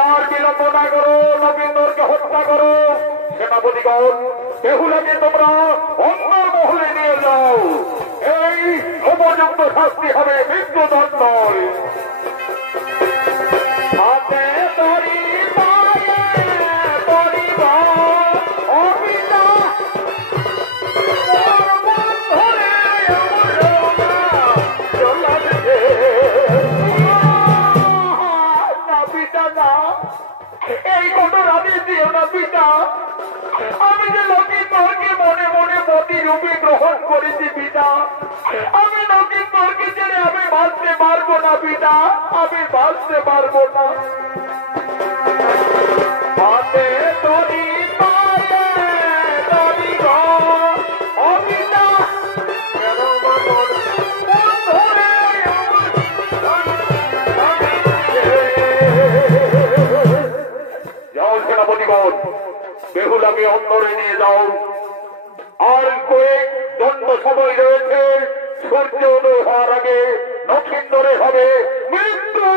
আর বিলম্ব না করো, নবীনকে হত্যা করো। সেনাপতিগণ, বেহুলাকে তোমরা অন্য মহলে নিয়ে যাও। এই উপযুক্ত শাস্তি হবে মৃত্যুদণ্ড। হাতে তরি পায়ে তরিব অবিতা এই কঠোর আদেশ দিও না পিতা। আমি যে লক্ষ্মীন্দরকে মনে মনে প্রতিরূপে গ্রহণ করেছি পিতা, আমি লক্ষ্মীন্দরকে ছেড়ে আমি বাঁচতে পারবো না পিতা, আমি বাঁচতে পারবো না। হাতে তরি পায়ে তরি অবিতা যাও সেনাপতিগণ, বেহুলাকে অন্তরে নিয়ে যাও। আর কয়েক দণ্ড সময় রয়েছে। সূর্য উদয় হওয়ার আগে নক্ষত্রে হবে মৃত্যু।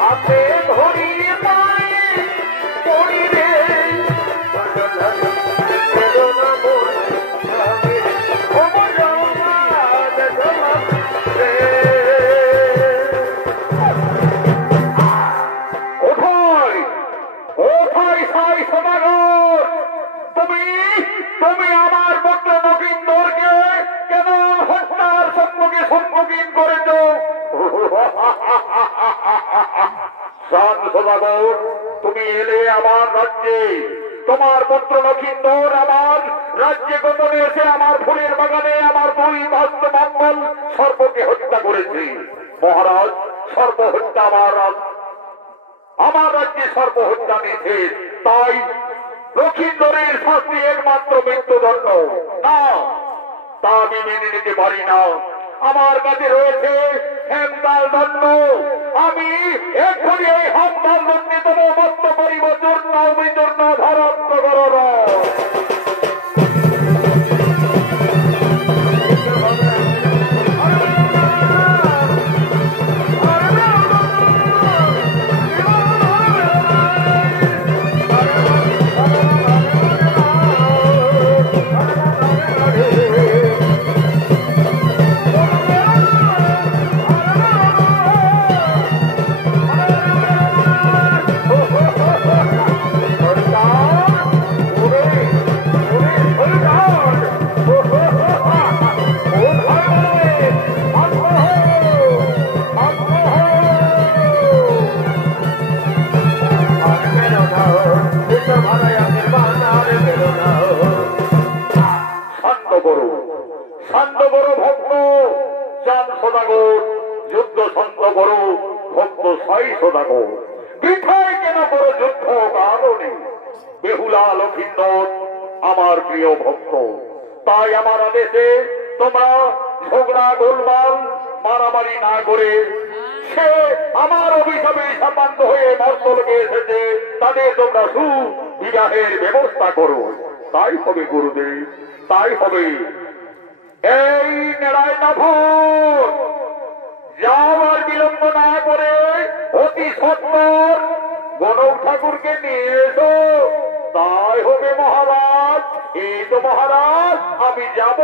হাতে ধরি পায়ে পড়ি রে তুমি আমার পুত্র নবীনকে কেন হত্যার সম্মুখে সম্মুখীন করেছ? সদাগর, তুমি এলে আমার রাজ্যে, তোমার পুত্র লক্ষিন্দর আমার রাজ্যে গোপনে এসে আমার ফুলের বাগানে আমার দুই বাস্ত মঙ্গল সর্পকে হত্যা করেছে। মহারাজ, সর্প হত্যা আমার রাজ্যে সর্প হত্যা নিষেধ, তাই লক্ষিন্দরের শাস্তি একমাত্র মৃত্যুদণ্ড। না, তা আমি মেনে নিতে পারি না। আমার কাছে রয়েছে হেমতাল দণ্ড। আমি এক্ষুনি এই হেমতাল দণ্ডে তোমার মত্ত করিব চূর্ণ বিচূর্ণ ধরত্ব করর। শান্ত করো ভক্ত চাঁদ সদাগর, যুদ্ধ শান্ত করো ভক্ত সাই সদাগর। বৃথায় কেন করো যুদ্ধ কারণে? বেহুলা লক্ষিন্দর আমার প্রিয় ভক্ত, তাই আমার আদেশে তোমরা ঝগড়া গোলমাল মারামারি না করে, সে আমার অভিশাপে সাপান্ত হয়ে মর্তলোকে এসেছে, তাদের তোমরা সুবিবাহের ব্যবস্থা করো। তাই হবে গুরুদেব, তাই হবে। এই নেড়ায় না ভোর যাওয়ার বিলম্ব না করে অতি সত্তর গণক ঠাকুরকে নিয়ে এসো। তাই হবে মহারাজ। এই তো মহারাজ, আমি যাব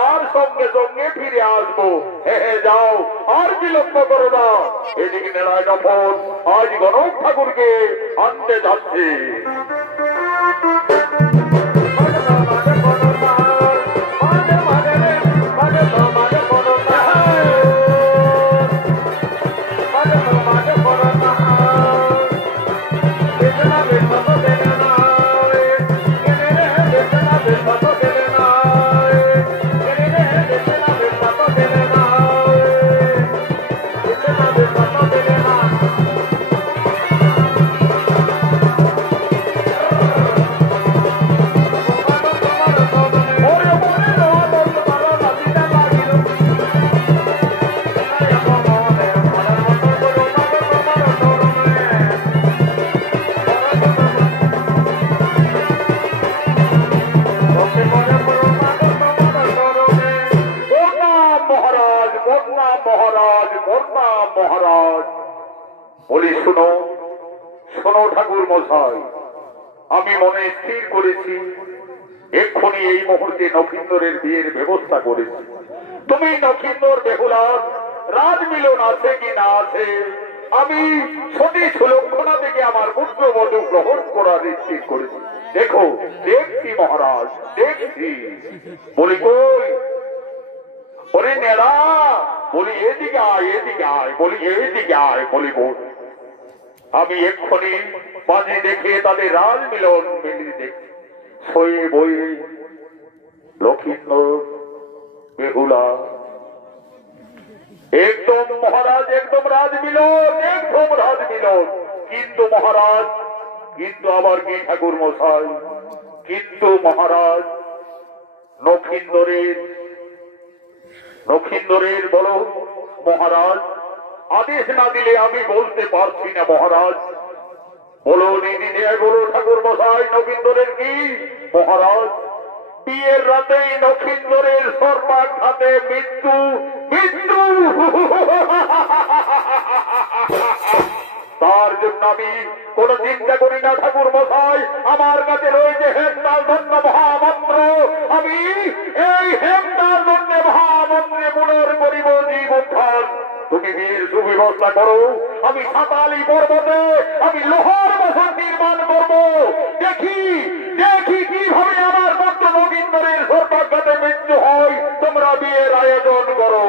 আর সঙ্গে সঙ্গে ফিরে আসবো। যাও, আর বিলম্ব করো না। এদিকে নেড়ায় না ভোর আজ গণক ঠাকুরকে আনতে যাচ্ছে। মহারাজ, প্রণাম মহারাজ। বলি শোনো শোনো ঠাকুর মশাই, আমি মনে স্থির করেছি এক্ষুনি এই মুহূর্তে নক্ষিন্দরের বিয়ের ব্যবস্থা করেছি। তুমি নক্ষিন্দর বেহুলার রাজমিলন আছে কি না আছে আমি সতী সুলক্ষণা থেকে আমার পুত্রবধূ গ্রহণ করার স্থির করেছি। দেখো দেখছি মহারাজ দেখছি। বলি কই? বলি নেড়া, বলি এদিকে আয় এদিকে আয়, বলি এইদিকে আয়। বলি বোন, আমি এক্ষুনি বাজি দেখে তাদের রাজমিলন মিলিয়ে দেখছি। সয়ে বই লক্ষিন্দর বেহুলা একদম মহারাজ, একদম রাজমিলন, একদম রাজমিলন। কিন্তু মহারাজ, কিন্তু আবার কি ঠাকুর মশাই? কিন্তু মহারাজ নক্ষিন্দরের বড় মহারাজ আদেশ না দিলে আমি বলতে পারছি না মহারাজ। বলো নিদিনে, বলো ঠাকুর মশাই, নক্ষিন্দরের কি? মহারাজ বিয়ের রাতেই নক্ষিন্দরের সর্বাঘাতে মৃত্যু মৃত্যু। তার জন্য আমি কোন চিন্তা করি না ঠাকুর মশাই। আমার কাছে রয়েছে হেমতাল ধন্য মহামন্ত্র। আমি এই হেমতাল ধন্য মহামন্ত্রে পুনর করিব জীব উদ্ধার। তুমি বিয়ের সুব্যবস্থা করো, আমি সাতালি পর্বতে আমি লোহার বাসন নির্মাণ করব। দেখি দেখি কিভাবে আমার ভক্ত নগিন্দরের সর্বাঘাতে মৃত্যু হয়। তোমরা বিয়ের আয়োজন করো।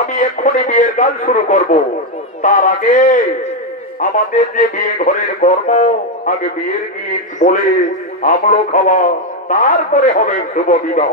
আমি এক্ষুনি বিয়ের কাজ শুরু করব। তার আগে আমাদের যে বিয়ে ঘরের কর্ম, আগে বিয়ের গীত বলে আমলো খাওয়া, তারপরে হবে শুভ বিবাহ।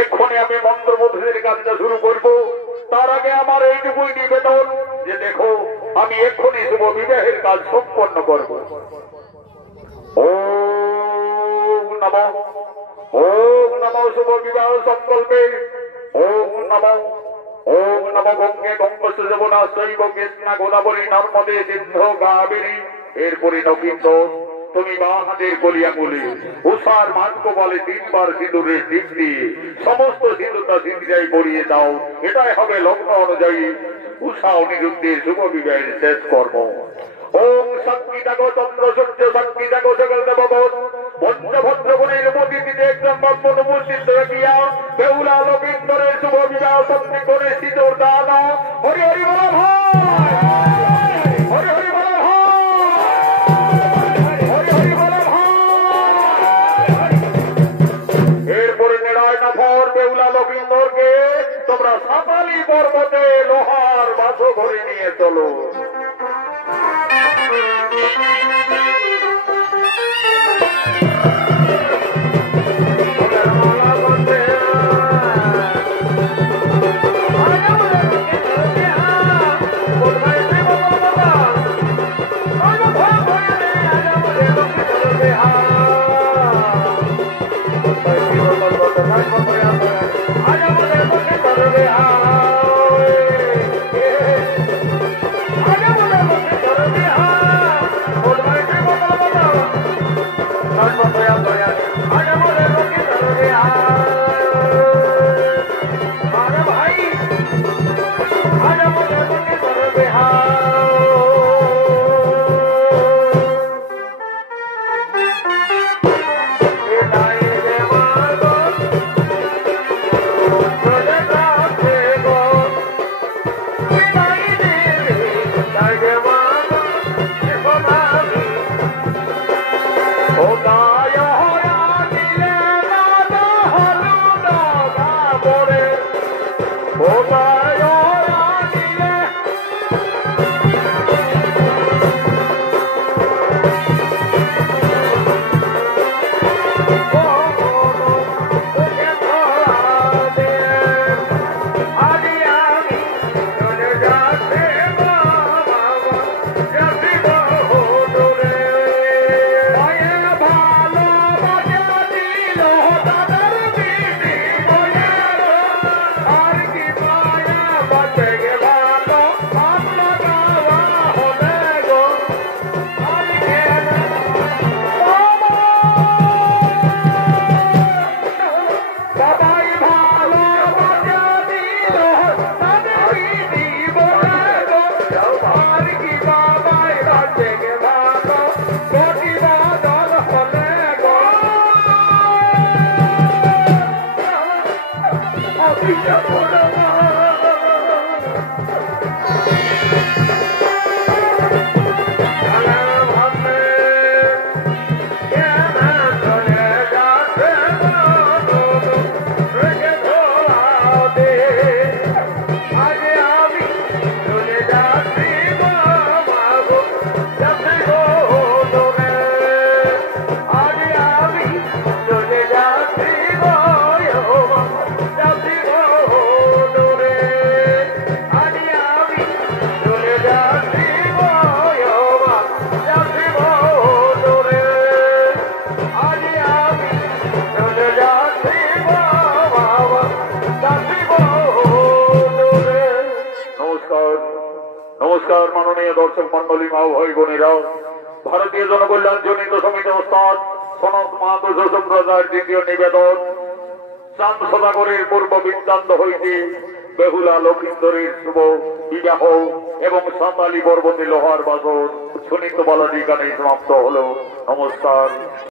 এক্ষুনি আমি মন্ত্রমুগ্ধের কাজটা শুরু করব। তার আগে আমার এইটুকুই নিবেদন যে দেখো আমি এক্ষুনি শুভ বিবাহের কাজ সম্পন্ন করব। ওম নমঃ, ওম নমঃ শুভ বিবাহ সংকল্পে। ওম নমঃ, ওম নমঃ গঙ্গে গঙ্গস্য যমুনা চৈব কৃষ্ণা গোদাবরী নর্মদে সিন্ধু কাবেরী। এরপরে নক্ষিন্দর তুমি বা হাতের কলিয়াঙ্গুলি উষার মানক বলে 3 বার সিঁদুরের দিক দিয়ে সমস্ত সিঁদুরটা সিঁদুরাই পরিয়ে দাও। এটাই হবে লগ্ন অনুযায়ী উষা অনিরুদ্ধের শুভ বিবাহের শেষ কর্ম। ওম শক্তি জাগো চন্দ্র সূর্য শক্তি জাগো সকল দেবগণ পঞ্চভদ্রগুণের মধ্যে একদম ব্রহ্মনুমূর্তিত রাখিয়া বেহুলা লক্ষিন্দরের শুভ বিবাহ সত্যি করে সিঁদুর দান। হরি হরি বল ভাই, হরি হরি বল ভাই। নফর বেহুলা লক্ষিন্দরকে তোমরা সাঁতালি পর্বতে লোহার বাসো ভরে নিয়ে চলো। নমস্কার মাননীয় দর্শক মন্ডলী, মা ভাই বোনেরা, ভারতীয় জনকল্যাণ জনিত সমিতি ওস্তাদ সনত মাহাতো সম্প্রদায়ের দ্বিতীয় নিবেদন চাঁদ সদাগরের পূর্ব বৃত্তান্ত হইতে বেহুলা লক্ষিন্দরের শুভ বিবাহ এবং সাঁতালি পর্বতে লোহার বাসন সুনীত বালাজি গানে সমাপ্ত হল। নমস্কার।